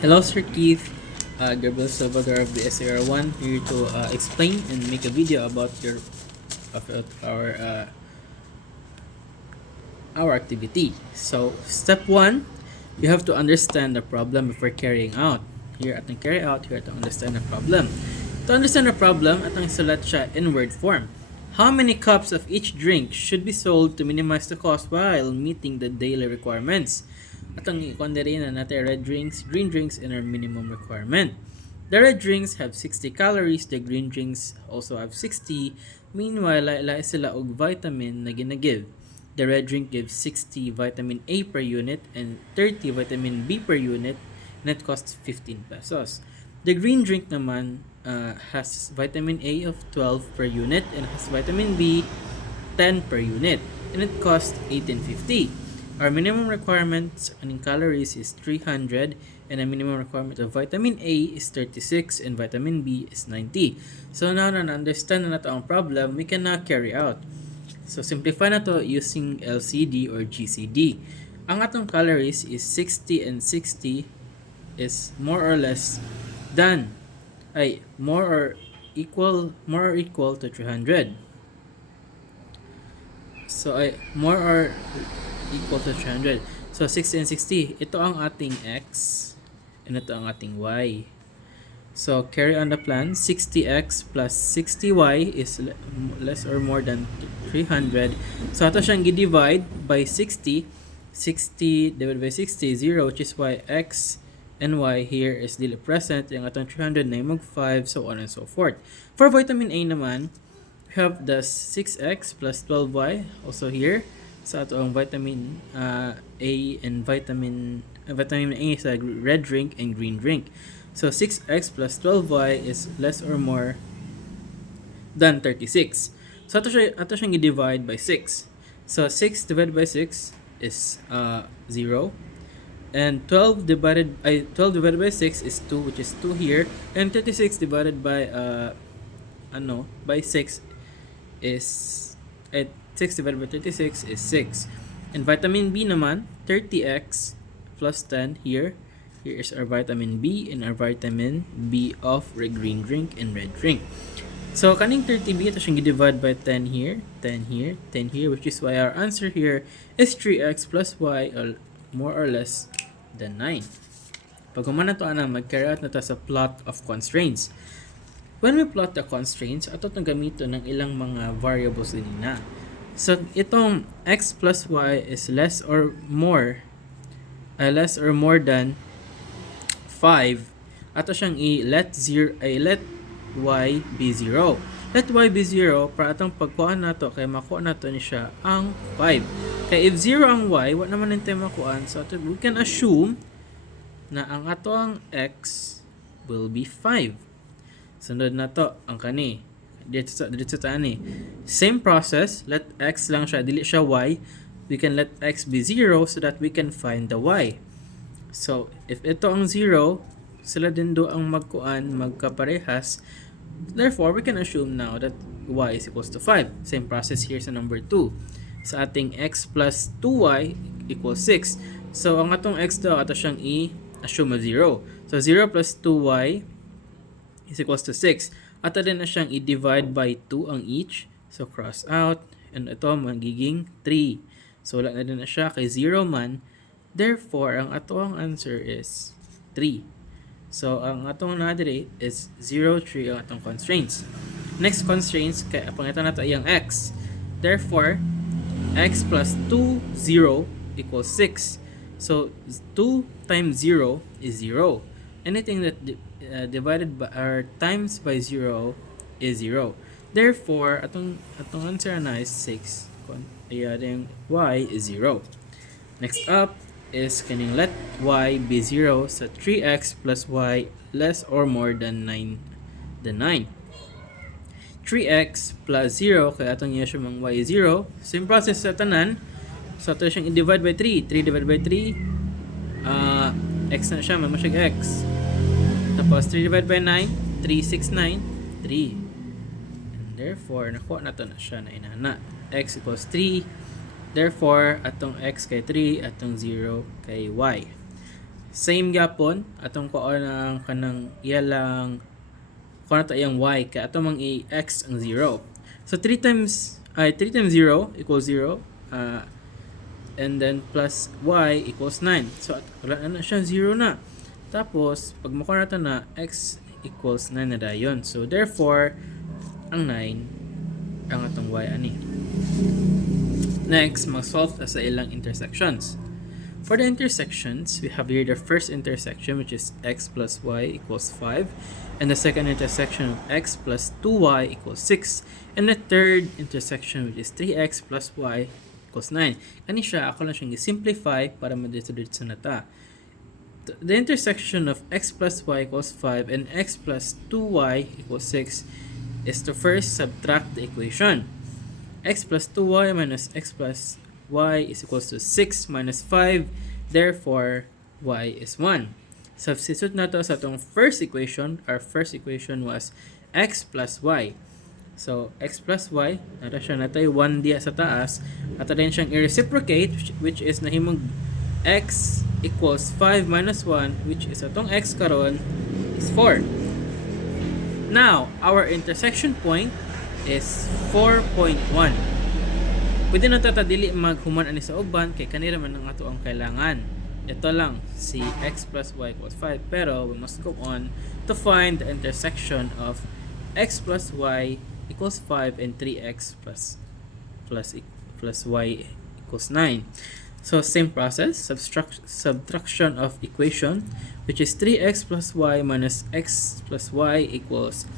Hello, Sir Keith. Gabriel Salvador of the SAR1 here to explain and make a video about our activity. So, step 1, you have to understand the problem before carrying out. Here atong carry out, here atong understand the problem. To understand the problem, atong isulat siya in word form. How many cups of each drink should be sold to minimize the cost while meeting the daily requirements? Atong i-consider na natin red drinks, green drinks, and our minimum requirement. The red drinks have 60 calories, the green drinks also have 60. Meanwhile, lain sila og vitamin na ginagive. The red drink gives 60 vitamin A per unit and 30 vitamin B per unit, and it costs 15 pesos. The green drink naman has vitamin A of 12 per unit and has vitamin B 10 per unit, and it costs 18.50. Our minimum requirements in calories is 300, and the minimum requirement of vitamin A is 36 and vitamin B is 90. So now na understand na nato ang problem, we can now carry out. So simplify na to using LCD or GCD. Ang atong calories is 60 and 60 is more or equal to 300. So more or equal to 300. So 60 and 60, ito ang ating x and ito ang ating y. So carry on the plan, 60x plus 60y is less or more than 300. So ato siyang gi-divide by 60. 60 divided by 60 is 0, which is why x and y here is dili present. Yung atong 300 na mag 5, so on and so forth. For vitamin A naman, we have the 6x plus 12y also here. Sa ato ang vitamin A and vitamin A sa red drink and green drink. So 6x plus 12y is less or more than 36. So ato siyang i-divide by 6. So 6 divided by 6 is 0. And 12 divided by 6 is 2, which is 2 here. And 36 divided by by 6 is 6 divided by 36 is 6. And vitamin B naman, 30x plus 10 here. Here is our vitamin B and our vitamin B of green drink and red drink. So kaning 30B, ito siyang i-divide by 10 here, 10 here, 10 here, which is why our answer here is 3x plus y more or less than 9. Pag humana to mag-carry out na ta sa plot of constraints. When we plot the constraints, ato itong gamito ng ilang mga variables din na. So itong x plus y is less or more than 5. Ato siyang let y be 0. Let y be 0 para atong pagkuhaan nato kay makuha nato ni siya ang 5. Kay if 0 ang y, wa naman nintay makuhaan, so we can assume na ang ato ang x will be 5. Sunod na to ang kani. Dito sa ani. Same process, let x lang siya, dili siya y. We can let x be 0 so that we can find the y. So, if ito ang 0, sila din do ang magkaparehas. Therefore, we can assume now that y is equals to 5. Same process here sa number 2. Sa ating x plus 2y equals 6. So, ang atong x daw, ato siyang i-assume 0. So, 0 plus 2y is equals to 6. Ato din na siyang i-divide by 2 ang each. So, cross out. And ito magiging 3. So, wala na din na siya kay 0 man. Therefore, ang atong answer is 3. So, ang atong nadire is 0, 3 ang atong constraints. Next constraints, kaya pangitan nato ang x. Therefore, x plus 2, 0 equals 6. So, 2 times 0 is 0. Anything that divided by or times by 0 is 0. Therefore, atong answer na is 6. Yung y is 0. Next up is kaning let y be 0 sa 3x plus y less or more than 9. 3x plus 0, kaya atong i-assume ang y is 0. Same process sa tanan. So ito siyang i-divide by 3. 3 divided by 3, x na siya, may masyag x. Tapos 3 divided by 9, 3, 6, 9, 3. And therefore, nakuha na to na siya na inana. X equals 3. Therefore, atong x kay 3, atong 0 kay y. Same gapon atong kuha ng kanang iyalang kuha na to iyang y kaya ato mang i-x ang 0. So 3 times 0 equals 0. And then plus y equals 9. So wala na siya 0 na. Tapos pag makuha natin na x equals 9 na dayon. So therefore ang 9 ang atong y ani. Next, mag-solve sa ilang intersections. For the intersections, we have here the first intersection, which is x plus y equals 5, and the second intersection of x plus 2y equals 6, and the third intersection, which is 3x plus y equals 9. Kani siya, ako lang siyang i-simplify para madito-dito na ta. The intersection of x plus y equals 5 and x plus 2y equals 6 is to first subtract the equation. X plus 2y minus x plus y is equals to 6 minus 5. Therefore, y is 1. Substitute na to sa itong first equation. Our first equation was x plus y. So, x plus y, nata siya natay 1 diya sa taas. At rin siyang i-reciprocate, which is nahimong x equals 5 minus 1, which is atong x karon is 4. Now, our intersection point is 4.1. Pwede na tatadili maghuman ani sa uban kay kanira man ang ato ang kailangan. Ito lang si x plus y equals 5, pero we must go on to find the intersection of x plus y equals 5 and 3x plus y equals 9. So same process, subtraction of equation, which is 3x plus y minus x plus y equals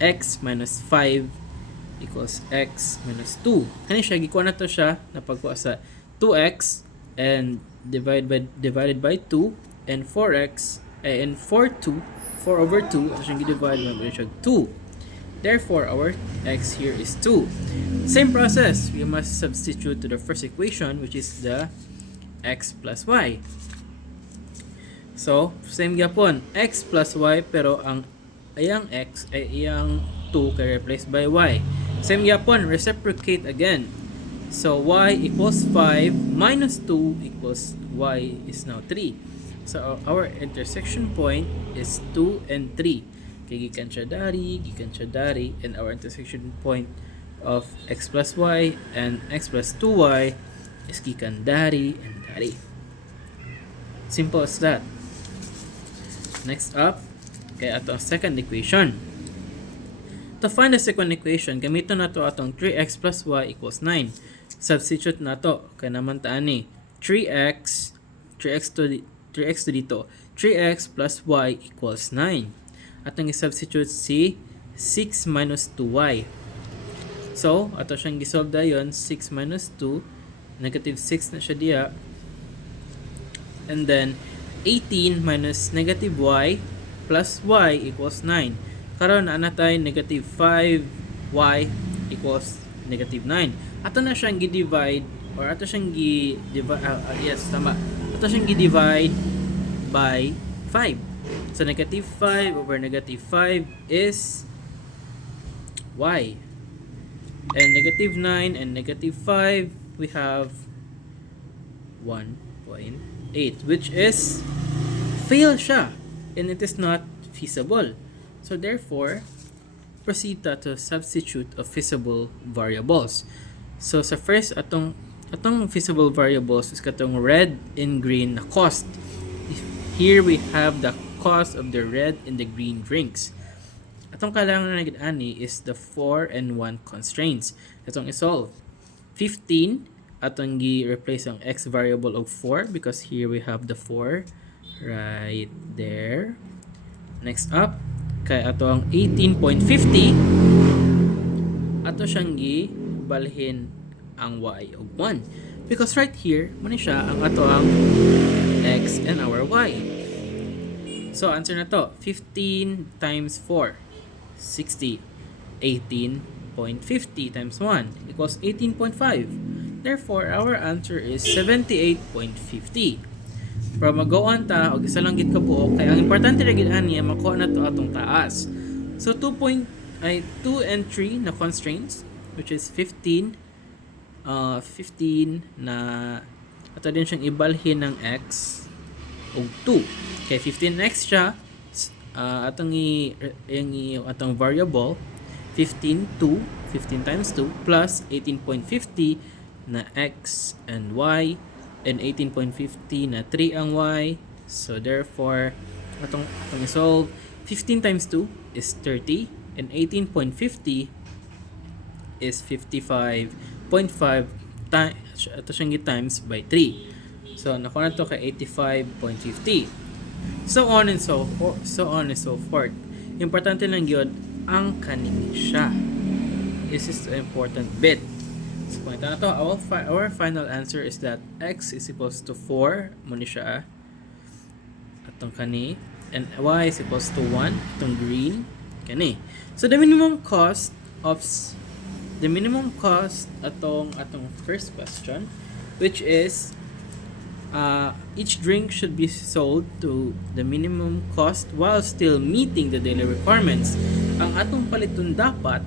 x minus 5 equals x minus 2. Kani siya, gikuha na to siya na pagkuha sa 2x and divided by 2 and 4x and 4 over 2 at siyang i-divide by siya 2. Therefore, our x here is 2. Same process, we must substitute to the first equation, which is the x plus y. So, same gyapon, x plus y, pero ang ayang x ay iyang 2 kay replaced by y. Same gyapon, reciprocate again. So y equals 5 minus 2 equals y is now 3. So our intersection point is 2 and 3. Kay gikan siya dari, and our intersection point of x plus y and x plus 2y is gikan dari and dari. Simple as that. Next up, kay ato ang second equation. To find the second equation, gamiton nato atong 3x plus y equals 9. Substitute nato kay naman taan ni 3x to dito. 3x plus y equals 9. Atong i-substitute si 6 minus 2y. So, ato siyang gisolve dayon, 6 minus 2, negative 6 na siya diya. And then 18 minus negative y plus y equals 9. Karon na natay negative 5y equals negative 9. Ato na siyang gi-divide or ato siyang ato siyang gi-divide by 5. So negative 5 over negative 5 is y. And negative 9 and negative 5, we have 1.8, which is fail siya, and it is not feasible. So therefore, proceed to substitute of feasible variables. So sa first atong feasible variables is katong red and green na cost. Here we have the cost of the red and the green drinks. Atong kailangan na ani is the 4 and 1 constraints. Atong isolve. 15 atong gi-replace ang x variable of 4 because here we have the 4 right there. Next up, kay ato ang 18.50 ato siyang gibalhin ang y og 1 because right here mo ni siya ang ato ang x and our y. So answer na to, 15 times 4 60. 18.50 times 1 equals 18.5. Therefore our answer is 78.50. Pero mag-go on ta og isa lang gid ka buok kay ang importante ra gid ani makuha na to atong taas. So 2 and 3 na constraints, which is 15 na ato din siyang ibalhin ng x og 2. Kay 15x siya, atong variable 15 times 2 plus 18.50 na x and y and 18.50 na 3 ang y. So therefore atong isolve 15 times 2 is 30 and 18.50 is 55.5 ato siyang times by 3. So nakuha na to kay 85.50. So on and so forth. Importante lang yun ang kaning siya. This is the important bit. So kung ito na to, our final answer is that x is equals to 4 muna siya atong kani, and y is equals to 1 atong green kani. So the minimum cost atong first question, which is each drink should be sold to the minimum cost while still meeting the daily requirements. Ang atong paliton dapat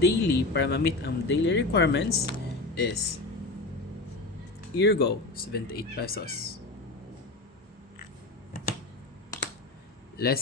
daily para ma-meet ang daily requirements is ergo 78 pesos. Let's